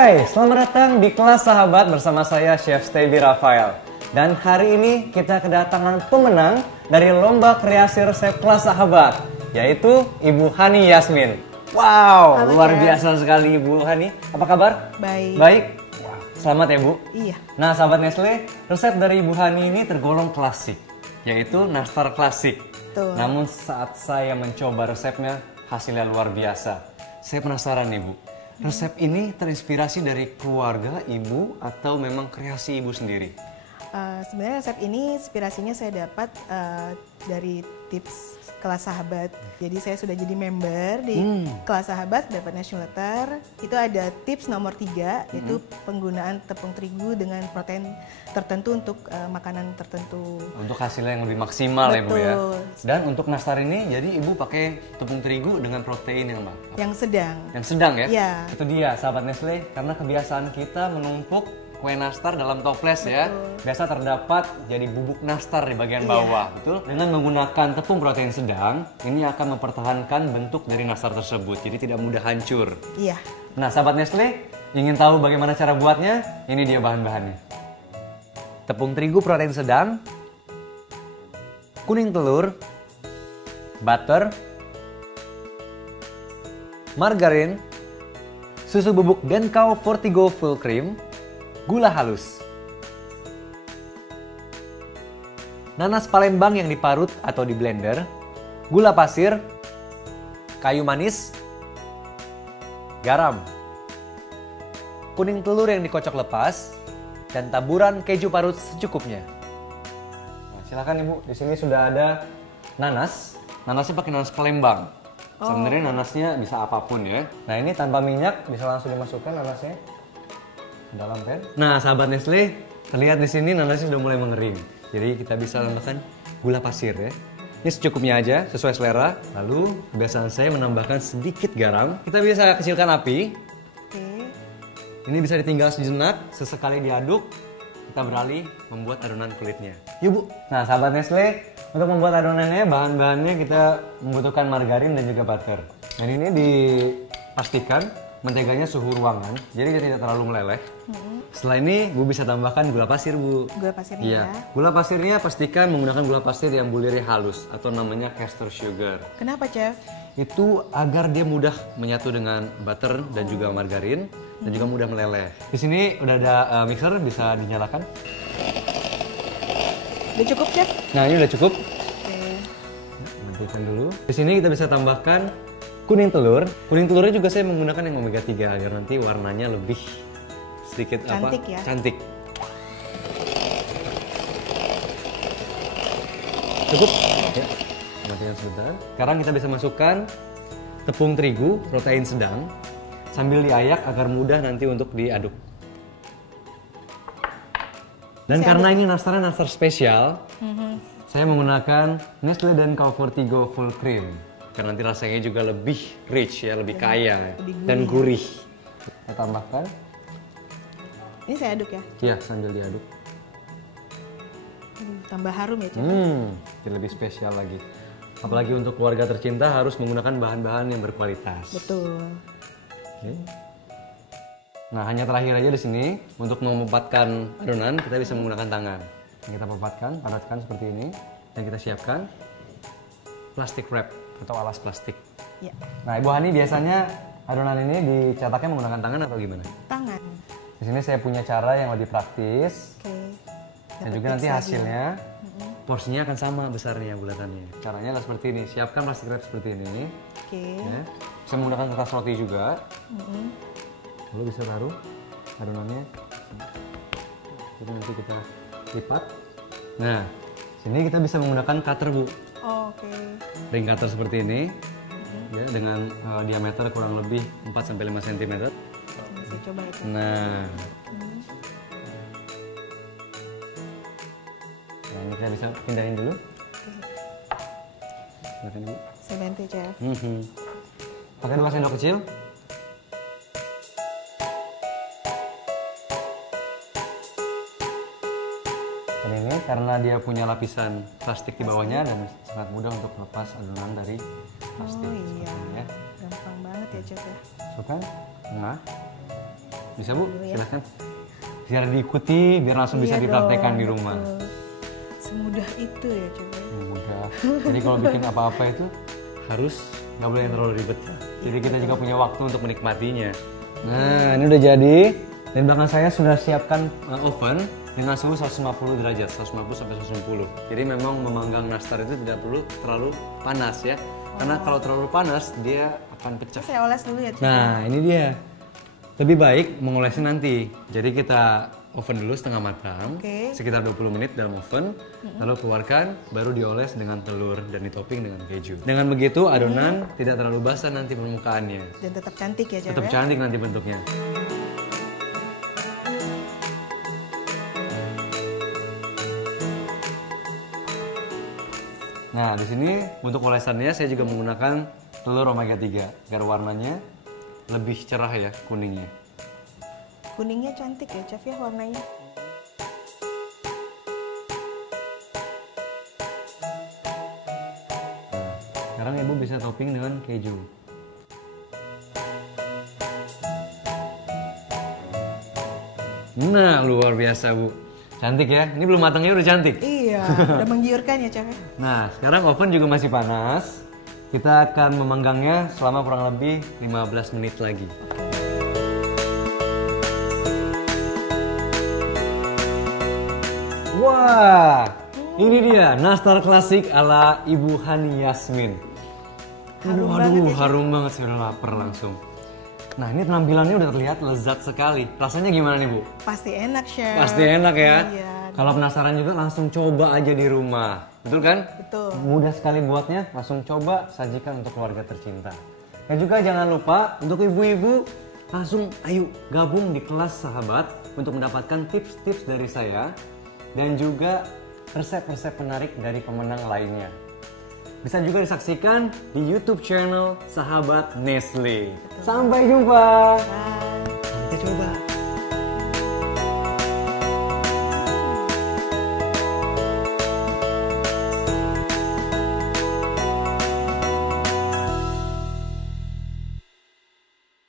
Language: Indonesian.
Hai, selamat datang di kelas sahabat bersama saya Chef Stevi Rafael. Dan hari ini kita kedatangan pemenang dari lomba kreasi resep kelas sahabat, yaitu Ibu Hani Yasmin. Wow, halo, luar Chef. biasa sekali Ibu Hani. Apa kabar? Baik. Baik. Wah, selamat ya Bu. Iya. Nah sahabat Nestle, resep dari Ibu Hani ini tergolong klasik, yaitu nastar klasik. Betul. Namun saat saya mencoba resepnya, hasilnya luar biasa. Saya penasaran nih Bu, resep ini terinspirasi dari keluarga Ibu atau memang kreasi Ibu sendiri? Sebenarnya resep ini inspirasinya saya dapat dari tips kelas sahabat. Jadi saya sudah jadi member di kelas sahabat, dapat newsletter. Itu ada tips nomor 3, yaitu penggunaan tepung terigu dengan protein tertentu untuk makanan tertentu. Untuk hasilnya yang lebih maksimal ya Bu ya. Betul. Dan untuk nastar ini, jadi Ibu pakai tepung terigu dengan protein yang apa? Yang sedang. Yang sedang ya? Iya. Itu dia sahabat Nestle, karena kebiasaan kita menumpuk kue nastar dalam toples ya. Biasa terdapat jadi bubuk nastar di bagian bawah, betul? Dengan menggunakan tepung protein sedang, ini akan mempertahankan bentuk dari nastar tersebut, jadi tidak mudah hancur. Iya. Nah sahabat Nestle, ingin tahu bagaimana cara buatnya? Ini dia bahan-bahannya. Tepung terigu protein sedang, kuning telur, butter, margarin, susu bubuk Denkau Fortigo full cream, gula halus, nanas Palembang yang diparut atau di blender, gula pasir, kayu manis, garam, kuning telur yang dikocok lepas, dan taburan keju parut secukupnya. Nah, silakan Ibu, di sini sudah ada nanas. Nanasnya pakai nanas Palembang. Sebenarnya nanasnya bisa apapun ya. Nah ini tanpa minyak, bisa langsung dimasukkan nanasnya dalam pan. Nah sahabat Nestle, terlihat di sini nanasnya sudah mulai mengering. Jadi kita bisa tambahkan gula pasir ya. Ini secukupnya aja, sesuai selera. Lalu kebiasaan saya menambahkan sedikit garam. Kita bisa kecilkan api. Oke. Ini bisa ditinggal sejenak, sesekali diaduk. Kita beralih membuat adonan kulitnya. Yuk Bu. Nah sahabat Nestle, untuk membuat adonannya bahan-bahannya kita membutuhkan margarin dan juga butter. Dan ini dipastikan menteganya suhu ruangan, jadi dia tidak terlalu meleleh. Setelah ini, Bu bisa tambahkan gula pasir, Bu. Gula pasirnya Iya. ya. Gula pasirnya pastikan menggunakan gula pasir yang bulir halus atau namanya caster sugar. Kenapa, Chef? Itu agar dia mudah menyatu dengan butter dan juga margarin dan juga mudah meleleh. Di sini udah ada mixer, bisa dinyalakan. Udah cukup, Chef? Nah, ini udah cukup. Oke. Matikan dulu. Di sini kita bisa tambahkan kuning telur. Kuning telurnya juga saya menggunakan yang omega 3 agar nanti warnanya lebih sedikit Cantik apa? ya? Cantik. Cukup? Ya. Matikan sebentar. Sekarang kita bisa masukkan tepung terigu protein sedang sambil diayak agar mudah nanti untuk diaduk. Dan karena ini nastarnya nastar spesial, saya menggunakan Nestle Denkau Fortigo full cream. Karena nanti rasanya juga lebih rich ya, lebih kaya lebih gurih dan ya. gurih. Kita tambahkan. Ini saya aduk ya? Ya, sambil diaduk. Tambah harum ya, Chef? Jadi lebih spesial lagi. Apalagi untuk keluarga tercinta harus menggunakan bahan-bahan yang berkualitas. Betul. Oke. Nah, hanya terakhir aja di sini untuk memepatkan adonan kita bisa menggunakan tangan. Kita pepatkan, padatkan seperti ini dan kita siapkan plastic wrap atau alas plastik. Ya. Nah, Ibu Hani biasanya adonan ini dicetaknya menggunakan tangan atau gimana? Tangan. Di sini saya punya cara yang lebih praktis. Oke. Dan Dapat juga nanti tips lagi. hasilnya porsinya akan sama besarnya bulatannya. Caranya adalah seperti ini. Siapkan plastik wrap seperti ini. Oke. Ya. Saya menggunakan kertas roti juga. Lalu bisa taruh adonannya. Jadi nanti kita lipat. Nah, sini kita bisa menggunakan cutter Bu. Oh, oke. Ring cutter seperti ini. Ya, dengan diameter kurang lebih 4-5 cm. Saya coba itu. Nah. Nah, ini kita bisa pindahin dulu. Pindahin dulu. Saya bantu, Chef. Pakai 2 sendok kecil. Dan ini karena dia punya lapisan plastik di bawahnya dan sangat mudah untuk lepas adonan dari plastik. Oh iya, seperti ini ya. gampang banget ya Chef ya. Masukkan tengah. Bisa Bu, Dulu ya. silahkan. Biar diikuti, biar langsung bisa Iya dipraktekkan dong, di rumah. betul. Semudah itu ya coba. Mudah. Jadi kalau bikin apa-apa itu harus nggak boleh yang terlalu ribet. Jadi kita juga punya waktu untuk menikmatinya. Nah, ini udah jadi. Dan belakang saya sudah siapkan oven dengan suhu 150 derajat, 150 sampai 160. Jadi memang memanggang nastar itu tidak perlu terlalu panas ya. Karena kalau terlalu panas dia akan pecah. Saya oles dulu ya, Chef. Nah, ini dia. Lebih baik mengolesnya nanti. Jadi kita oven dulu setengah matang, Oke. sekitar 20 menit dalam oven, lalu keluarkan, baru dioles dengan telur dan ditopping dengan keju. Dengan begitu adonan tidak terlalu basah nanti permukaannya. Dan tetap cantik ya, Chef. Tetap ya? cantik nanti bentuknya. Nah, di sini untuk olesannya saya juga menggunakan telur omega 3 agar warnanya lebih cerah ya kuningnya. Kuningnya cantik ya, Chef ya warnanya. Sekarang Ibu bisa topping dengan keju. Nah, luar biasa Bu. Cantik ya. Ini belum matangnya udah cantik. Iya, udah menggiurkan ya, Chef ya. Nah, sekarang oven juga masih panas. Kita akan memanggangnya selama kurang lebih 15 menit lagi. Wah, ini dia nastar klasik ala Ibu Hani Yasmin. Harum banget ya, Chef. Harum banget sih, udah lapar langsung. Nah, ini penampilannya udah terlihat lezat sekali. Rasanya gimana nih Bu? Pasti enak, Chef. Pasti enak ya. Iya. Kalau penasaran juga langsung coba aja di rumah. Betul kan? Betul. Mudah sekali buatnya, langsung coba sajikan untuk keluarga tercinta. Dan juga jangan lupa untuk ibu-ibu langsung ayo gabung di kelas sahabat untuk mendapatkan tips-tips dari saya dan juga resep-resep menarik dari pemenang lainnya. Bisa juga disaksikan di YouTube channel Sahabat Nestle. Sampai jumpa. Bye.